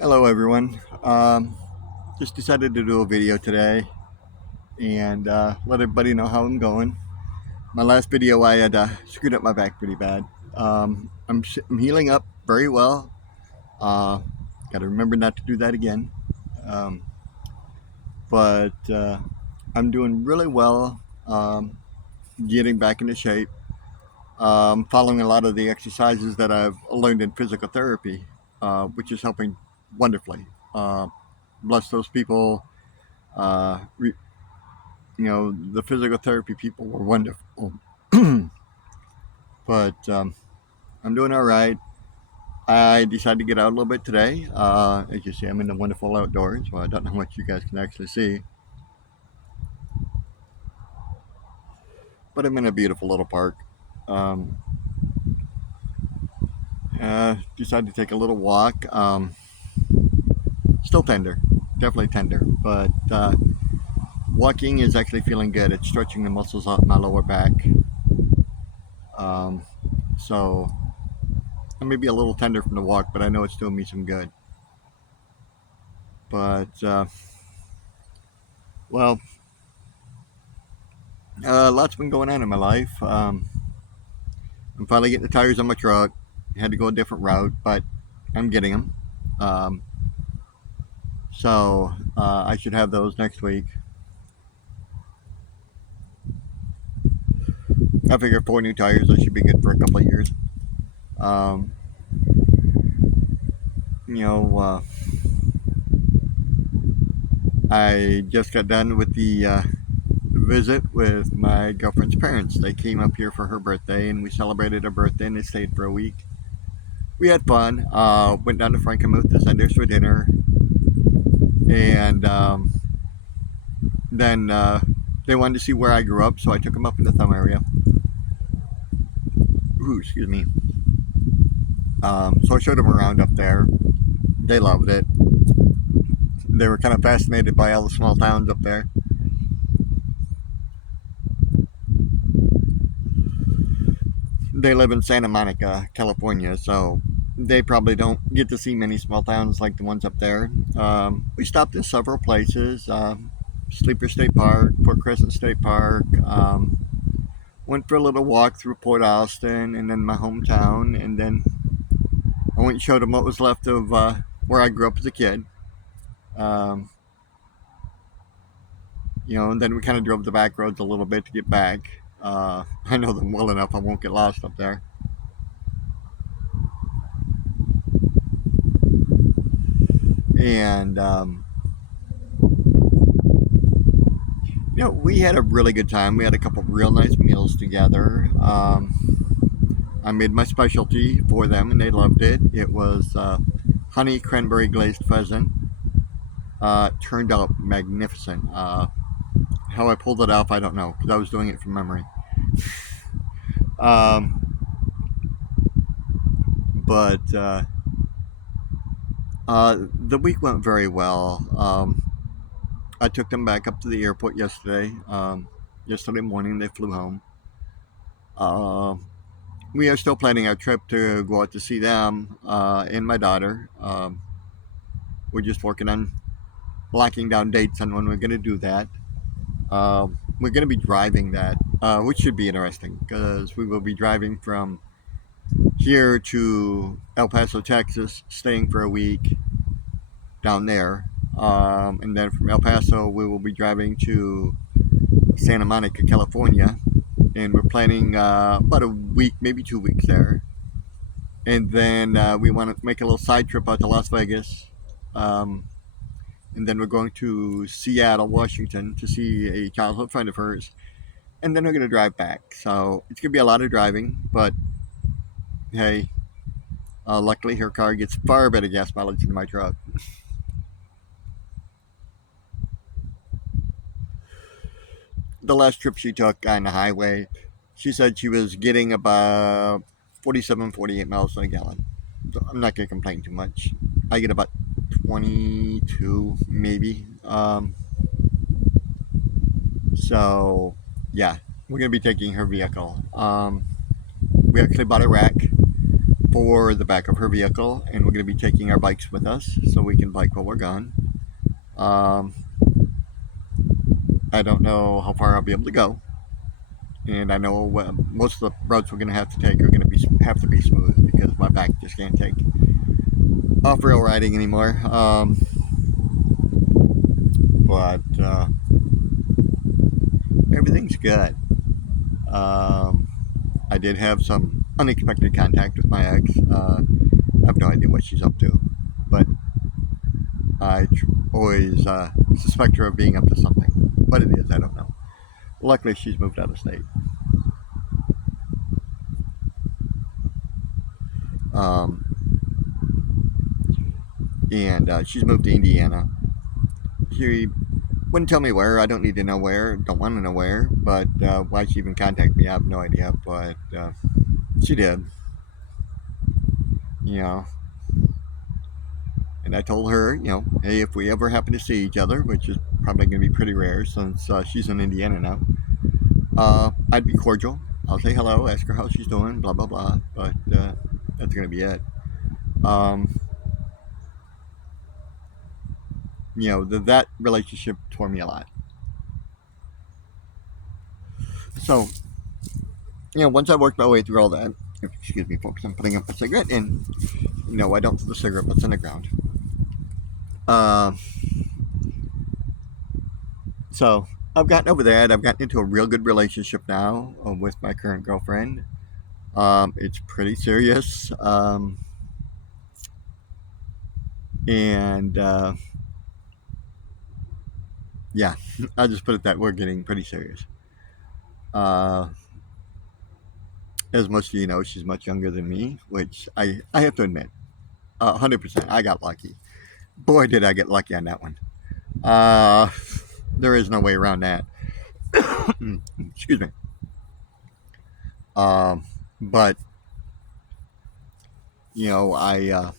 Hello, everyone. Just decided to do a video today and let everybody know how I'm going. My last video, I had screwed up my back pretty bad. I'm healing up very well. Uh, Got to remember not to do that again. Um, but I'm doing really well, getting back into shape, following a lot of the exercises that I've learned in physical therapy, which is helping wonderfully. Uh, Bless those people. The physical therapy people were wonderful. But I'm doing all right. I decided to get out a little bit today. As you see, I'm in the wonderful outdoors, so I don't know how much you guys can actually see. But I'm in a beautiful little park. Um, Decided to take a little walk. Still tender, definitely tender, but walking is actually feeling good. It's stretching the muscles off my lower back. Um, so I may be a little tender from the walk, but I know it's doing me some good. But well, lots been going on in my life. I'm finally getting the tires on my truck. Had to go a different route, but I'm getting them. Um, so I should have those next week. I figure 4 new tires, I should be good for a couple of years. Um, you know, I just got done with the visit with my girlfriend's parents. They came up here for her birthday, and we celebrated her birthday, and they stayed for a week. We had fun. Went down to Frankenmuth to Sanders for dinner, and then they wanted to see where I grew up, so I took them up in the Thumb area. Ooh, excuse me. So I showed them around up there. They loved it. They were kind of fascinated by all the small towns up there. They live in Santa Monica, California, so they probably don't get to see many small towns like the ones up there. We stopped in several places. Sleeper State Park, Port Crescent State Park. Went for a little walk through Port Austin and then my hometown, and then I went and showed them what was left of where I grew up as a kid. Um, and then we kind of drove the back roads a little bit to get back. I know them well enough; I won't get lost up there. And we had a really good time. We had a couple of real nice meals together. I made my specialty for them, and they loved it. It was honey cranberry glazed pheasant. Turned out magnificent. How I pulled it off, I don't know, because I was doing it from memory. Um, but the week went very well. I took them back up to the airport yesterday. Yesterday morning, they flew home. Uh, we are still planning our trip to go out to see them and my daughter. We're just working on locking down dates on when we're going to do that. We're going to be driving that, which should be interesting because we will be driving from here to El Paso, Texas, staying for a week down there. And then from El Paso, we will be driving to Santa Monica, California. And we're planning about a week, maybe 2 weeks there. And then we want to make a little side trip out to Las Vegas. Um, and then we're going to Seattle, Washington to see a childhood friend of hers. And then we're going to drive back. So it's going to be a lot of driving, but hey, luckily her car gets far better gas mileage than my truck. The last trip she took on the highway, she said she was getting about 47, 48 miles a gallon. So I'm not going to complain too much. I get about 22, maybe. So, yeah, we're going to be taking her vehicle. We actually bought a rack for the back of her vehicle, and we're going to be taking our bikes with us so we can bike while we're gone. Um, I don't know how far I'll be able to go, and I know most of the roads we're going to have to take are going to have to be smooth because my back just can't take off-rail riding anymore. But everything's good. Um, I did have some unexpected contact with my ex. I have no idea what she's up to, but I always suspect her of being up to something. What it is, I don't know. Luckily, she's moved out of state. Um, and she's moved to Indiana. She wouldn't tell me where. I don't need to know where. Don't want to know where. But why she even contacted me, I have no idea. But she did. You know, and I told her, hey, if we ever happen to see each other, which is probably going to be pretty rare since she's in Indiana now, I'd be cordial. I'll say hello, ask her how she's doing, blah blah blah. But that's going to be it. Um, that relationship tore me a lot. So, once I worked my way through all that, excuse me, folks, I'm putting up a cigarette, and I don't throw the cigarette butts in the ground. Uh, so I've gotten over that. I've gotten into a real good relationship now with my current girlfriend. It's pretty serious, and yeah, I'll just put it that we're getting pretty serious. Uh, as most of you know, she's much younger than me, which I have to admit, 100%, I got lucky. Boy, did I get lucky on that one. Uh, there is no way around that. Excuse me. But I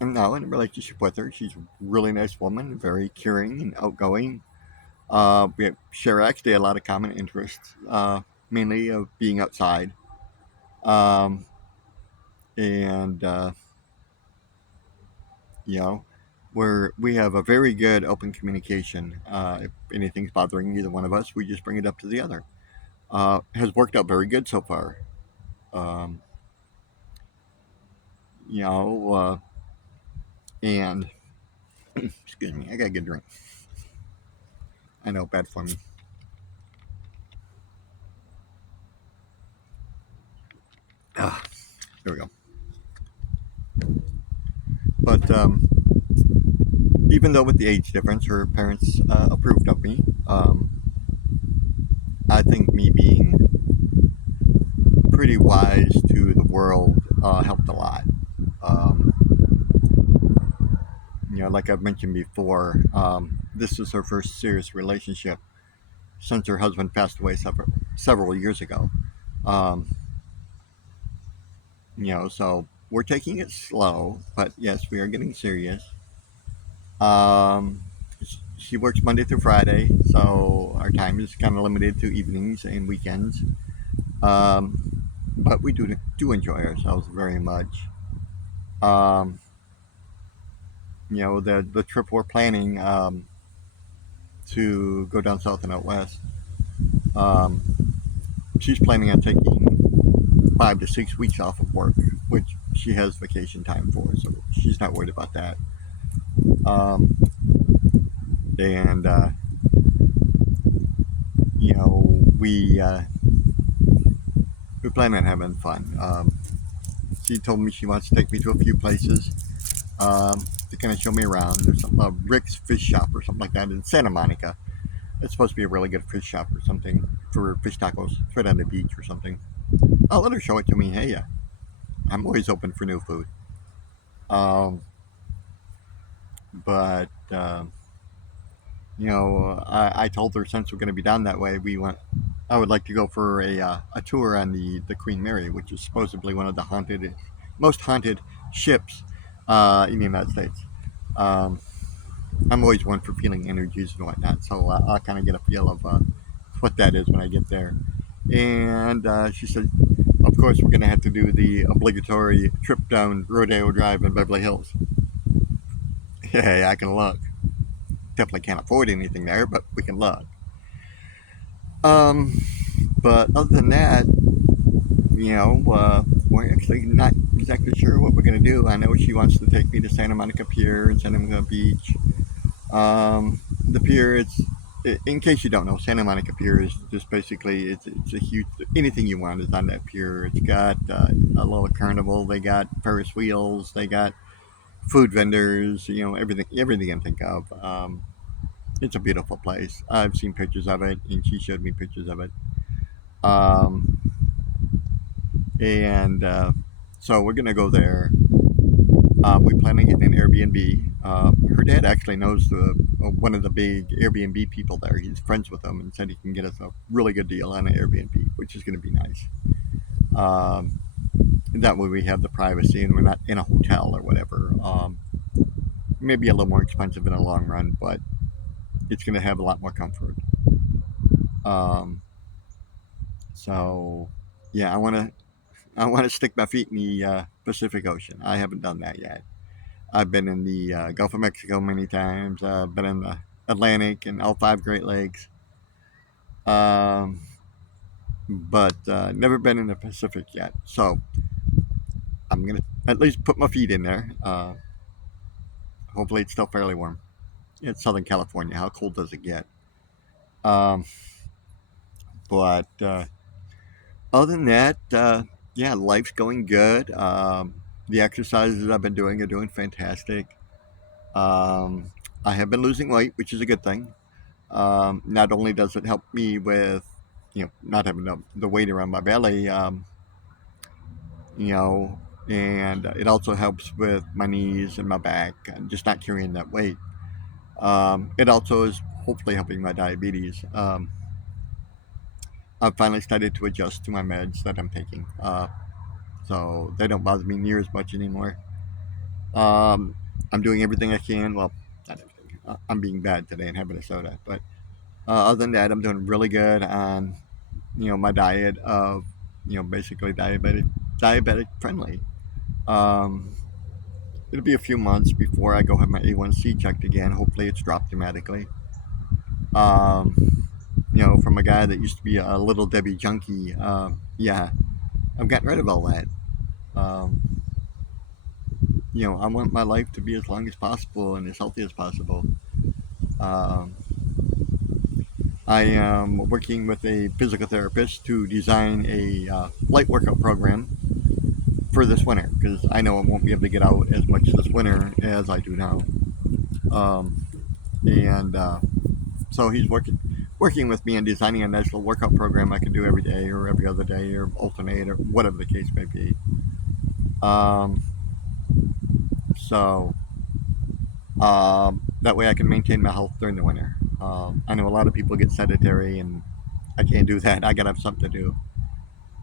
am now in a relationship with her. She's a really nice woman, very caring and outgoing. We share actually a lot of common interests, mainly of being outside. Um, and you know, we have a very good open communication. If anything's bothering either one of us, we just bring it up to the other. Has worked out very good so far. Um, you know, and excuse me, I got a good drink. I know, bad for me. Ah, there we go. But even though with the age difference, her parents approved of me. I think me being pretty wise to the world helped a lot. Um, like I've mentioned before, this is her first serious relationship since her husband passed away several years ago. Um, so we're taking it slow, but yes, we are getting serious. Um, she works Monday through Friday, so our time is kind of limited to evenings and weekends. But we do enjoy ourselves very much. Um, the trip we're planning to go down south and out west. Um, she's planning on taking 5 to 6 weeks off of work, which she has vacation time for, so she's not worried about that. Um, and you know, we plan on having fun. She told me she wants to take me to a few places to kind of show me around. There's some Rick's Fish Shop or something like that in Santa Monica. It's supposed to be a really good fish shop or something for fish tacos. It's right on the beach or something. I'll let her show it to me. Hey, I'm always open for new food. Um, but I told her since we're going to be down that way, I would like to go for a tour on the Queen Mary, which is supposedly one of the most haunted ships in the United States. Um, I'm always one for feeling energies and whatnot, so I'll kind of get a feel of what that is when I get there. And she said, of course, we're going to have to do the obligatory trip down Rodeo Drive in Beverly Hills. Yeah, I can look. Definitely can't afford anything there, but we can look. Um, but other than that, we're actually not exactly sure what we're going to do. I know she wants to take me to Santa Monica Pier and Santa Monica Beach. The pier, in case you don't know, Santa Monica Pier is just basically it's a huge anything you want is on that pier. It's got a little carnival. They got Ferris wheels. They got food vendors. Everything you can think of. It's a beautiful place. I've seen pictures of it, and she showed me pictures of it. Um, and so we're gonna go there. We plan on getting an Airbnb. Her dad actually knows one of the big Airbnb people there. He's friends with them and said he can get us a really good deal on an Airbnb, which is going to be nice. Um, that way we have the privacy and we're not in a hotel or whatever. Maybe a little more expensive in the long run, but it's going to have a lot more comfort. Um, so, yeah, I want to stick my feet in the Pacific Ocean. I haven't done that yet. I've been in the Gulf of Mexico many times. I've been in the Atlantic and all five Great Lakes, um, but never been in the Pacific yet. So I'm gonna at least put my feet in there. Hopefully, it's still fairly warm. It's Southern California. How cold does it get? Um, but other than that, yeah, life's going good. The exercises I've been doing are doing fantastic. Um, I have been losing weight, which is a good thing. Not only does it help me with, not having the weight around my belly, you know, and it also helps with my knees and my back and just not carrying that weight. It also is hopefully helping my diabetes. I've finally started to adjust to my meds that I'm taking, so they don't bother me near as much anymore. Um, I'm doing everything I can. Well, not everything. I'm being bad today and having a soda, but other than that, I'm doing really good on my diet of basically diabetic friendly. Um, it'll be a few months before I go have my A1C checked again. Hopefully, it's dropped dramatically. Um, from a guy that used to be a little Debbie junkie. Yeah, I've gotten rid of all that. Um, I want my life to be as long as possible and as healthy as possible. Um, I am working with a physical therapist to design a light workout program for this winter because I know I won't be able to get out as much this winter as I do now. Um, and so he's working with me on designing a nice little workout program I can do every day or every other day or alternate or whatever the case may be. Um, so that way I can maintain my health during the winter. I know a lot of people get sedentary and I can't do that. I gotta have something to do.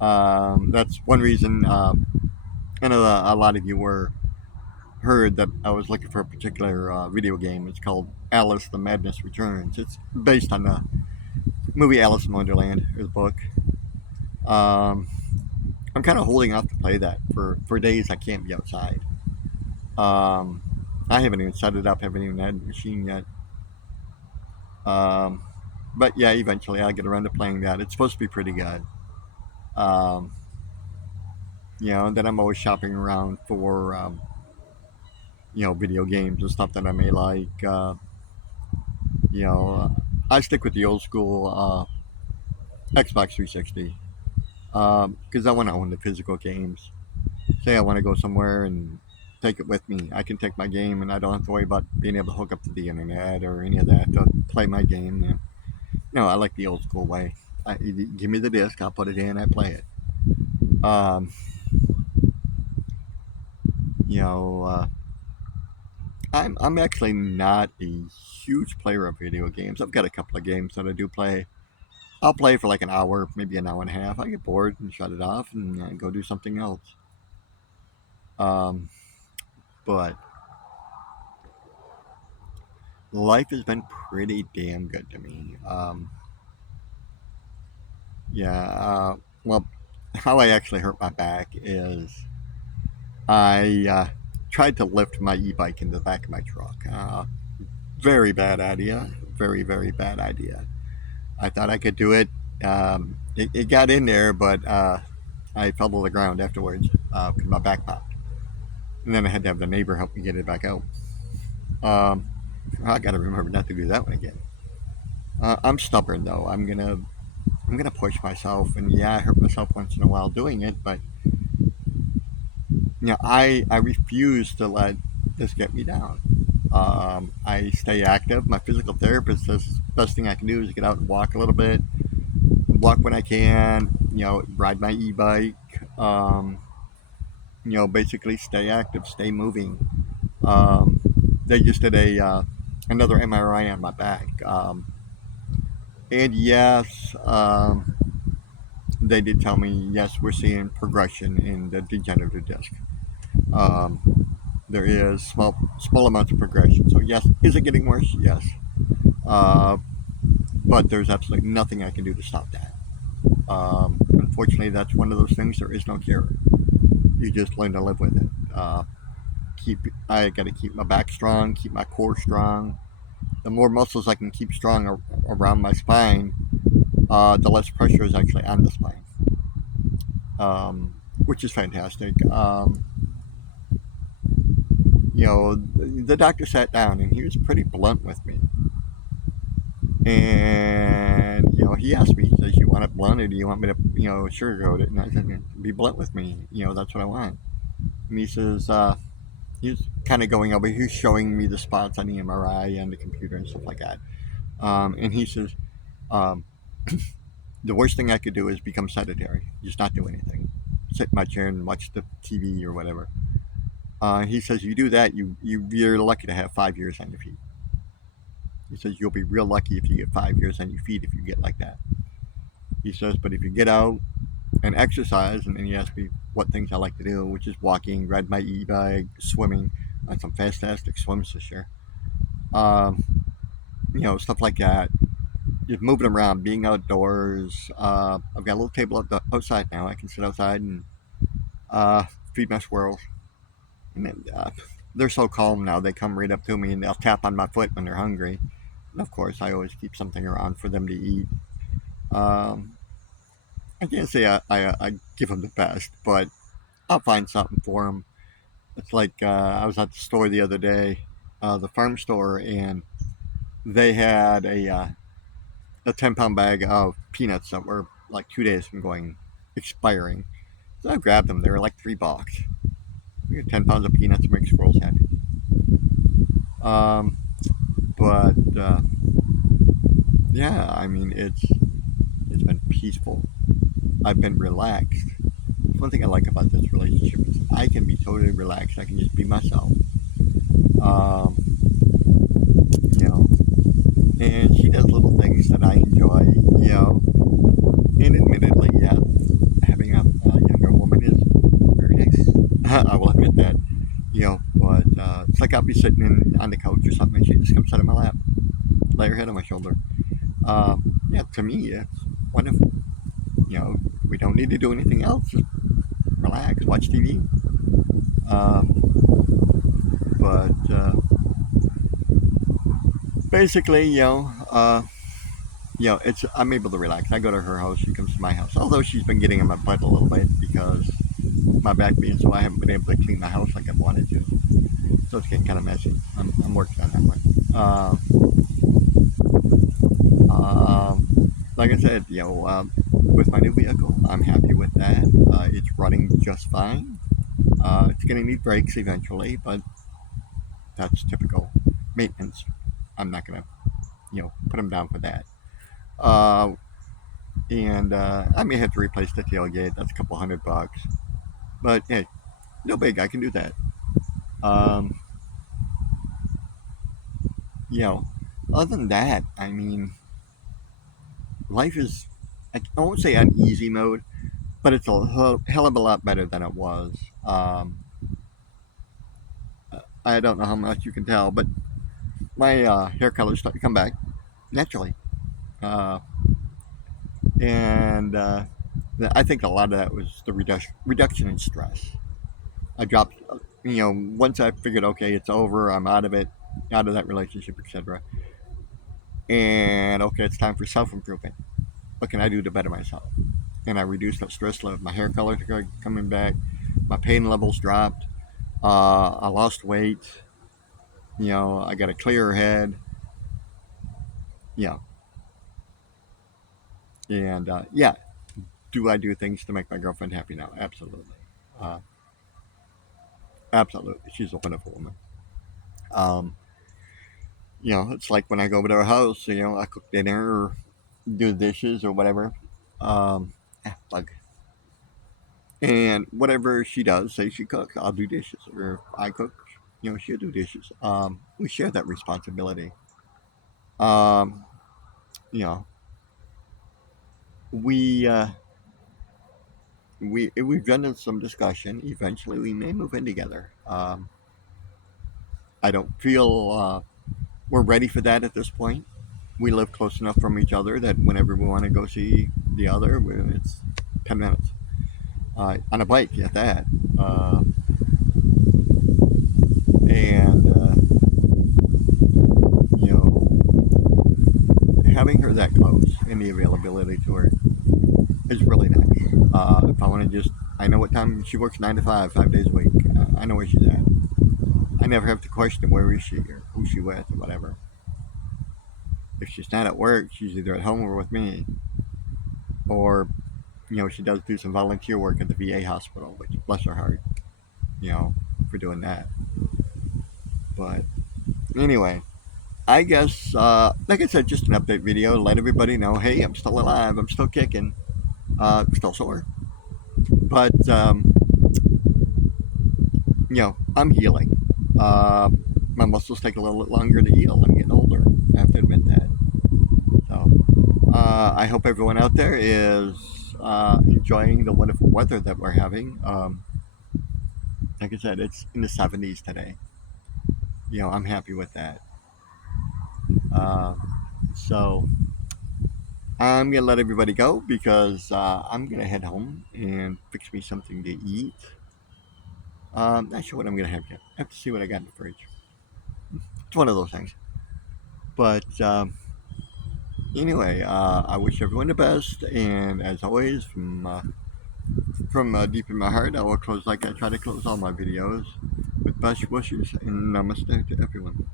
That's one reason. I know a lot of you were heard that I was looking for a particular video game. It's called Alice: The Madness Returns. It's based on the movie Alice in Wonderland, or the book. Um, I'm kind of holding off to play that for days I can't be outside. Um, I haven't even set it up. Haven't even had the machine yet. Um, but yeah, eventually I'll get around to playing that. It's supposed to be pretty good. Um, and then I'm always shopping around for video games and stuff that I may like. You know, I stick with the old school Xbox 360 because I want to own the physical games. Say I want to go somewhere and take it with me. I can take my game and I don't have to worry about being able to hook up to the internet or any of that to play my game. No, I like the old school way. You give me the disc, I'll put it in, I play it. Um, you know, uh, I'm actually not a huge player of video games. I've got a couple of games that I do play. I'll play for like an hour, maybe an hour and a half. I get bored and shut it off and go do something else. Um, but life has been pretty damn good to me. Yeah. Well, how I actually hurt my back is I tried to lift my e-bike into the back of my truck. Very bad idea. Very, very bad idea. I thought I could do it. It got in there, but I fell to the ground afterwards because my back popped. And then I had to have the neighbor help me get it back out. Um, I got to remember not to do that one again. I'm stubborn though. I'm gonna push myself, and yeah, I hurt myself once in a while doing it, but I refuse to let this get me down. I stay active. My physical therapist says the best thing I can do is get out and walk a little bit, walk when I can. Ride my e-bike. Um, basically stay active, stay moving. Um, they just did a another MRI on my back, and yes, they did tell me yes, we're seeing progression in the degenerative disc. Um, there is small amounts of progression. So yes, is it getting worse? Yes, uh, but there's absolutely nothing I can do to stop that. Unfortunately, that's one of those things. There is no cure. You just learn to live with it. Keep I got to keep my back strong, keep my core strong. The more muscles I can keep strong around my spine, the less pressure is actually on the spine, which is fantastic. The doctor sat down and he was pretty blunt with me. And he asked me, he says, "You want it blunt, or do you want me to, sugarcoat it?" And I said, "Be blunt with me. That's what I want." And he says, he's kind of going over. He's showing me the spots on the MRI and the computer and stuff like that. And he says, um, "The worst thing I could do is become sedentary, just not do anything, sit in my chair and watch the TV or whatever." He says, "You do that, you're lucky to have 5 years on your feet." He says, "You'll be real lucky if you get 5 years on your feet if you get like that." He says, "But if you get out and exercise," and then he asked me what things I like to do, which is walking, ride my e-bike, swimming, on some fantastic swims this year. Um, stuff like that. Just moving around, being outdoors. I've got a little table outside now. I can sit outside and uh, feed my squirrels. And then, they're so calm now. They come right up to me and they'll tap on my foot when they're hungry. And of course, I always keep something around for them to eat. Um, I can't say I give them the best, but I'll find something for them. It's like I was at the store the other day, the farm store, and they had a 10-pound bag of peanuts that were like 2 days from going expiring. So I grabbed them. They were like $3. We got 10 pounds of peanuts to make squirrels happy. Um, but yeah, I mean it's been peaceful. I've been relaxed. One thing I like about this relationship is I can be totally relaxed. I can just be myself. Um, you know, and she does little things that I enjoy. And admittedly, yeah, having a younger woman is very nice. I will admit that. But it's like I'll be sitting on the couch or something, and she just comes out of my lap, lay her head on my shoulder. Yeah, to me, it's wonderful. We don't need to do anything else. Just relax, watch TV. Um, but basically, it's I'm able to relax. I go to her house, she comes to my house. Although she's been getting in my butt a little bit because my back being so I haven't been able to clean my house like I wanted to. So it's getting kind of messy. I'm working on that one. Like I said, with my new vehicle, I'm happy with that. It's running just fine. It's going to need brakes eventually, but that's typical maintenance. I'm not going to, put them down for that. Uh, and I may have to replace the tailgate. That's a couple $100. But hey, no big. I can do that. Um, you know, Other than that, I mean, life is, I won't say on easy mode, but it's a hell of a lot better than it was. I don't know how much you can tell, but my hair color started to come back naturally. Uh, and I think a lot of that was the reduction in stress. I dropped, once I figured, okay, it's over, I'm out of it, out of that relationship, etc. And okay, it's time for self improvement. What can I do to better myself? And I reduced that stress level. My hair color coming back, my pain levels dropped. I lost weight. I got a clearer head. Yeah, and yeah, do I do things to make my girlfriend happy now? Absolutely, uh, absolutely. She's a wonderful woman. Um, it's like when I go over to her house. I cook dinner or do the dishes or whatever. Bug. And whatever she does, say she cooks, I'll do dishes, or if I cook, she'll do dishes. We share that responsibility. Um, you know, we we've done some discussion. Eventually, we may move in together. I don't feel we're ready for that at this point. We live close enough from each other that whenever we want to go see the other, it's 10 minutes on a bike at that. Uh, and you know, having her that close and the availability to her is really nice. If I want to I know what time she works, 9 to 5, 5 days a week. I know where she's at. I never have to question where is she or who she with or whatever. If she's not at work, she's either at home or with me, or she does do some volunteer work at the VA hospital, which bless her heart, you know, for doing that. But anyway, I guess, like I said, just an update video. Let everybody know, hey, I'm still alive. I'm still kicking. Still sore, but I'm healing. Uh, my muscles take a little bit longer to heal. I'm getting older. I have to admit that. So I hope everyone out there is enjoying the wonderful weather that we're having. Like I said, it's in the 70s today. I'm happy with that. Uh, so I'm gonna let everybody go because I'm gonna head home and fix me something to eat. Not sure what I'm gonna have yet. I have to see what I got in the fridge. It's one of those things. But anyway, I wish everyone the best, and as always, from deep in my heart, I will close like I try to close all my videos with best wishes and namaste to everyone.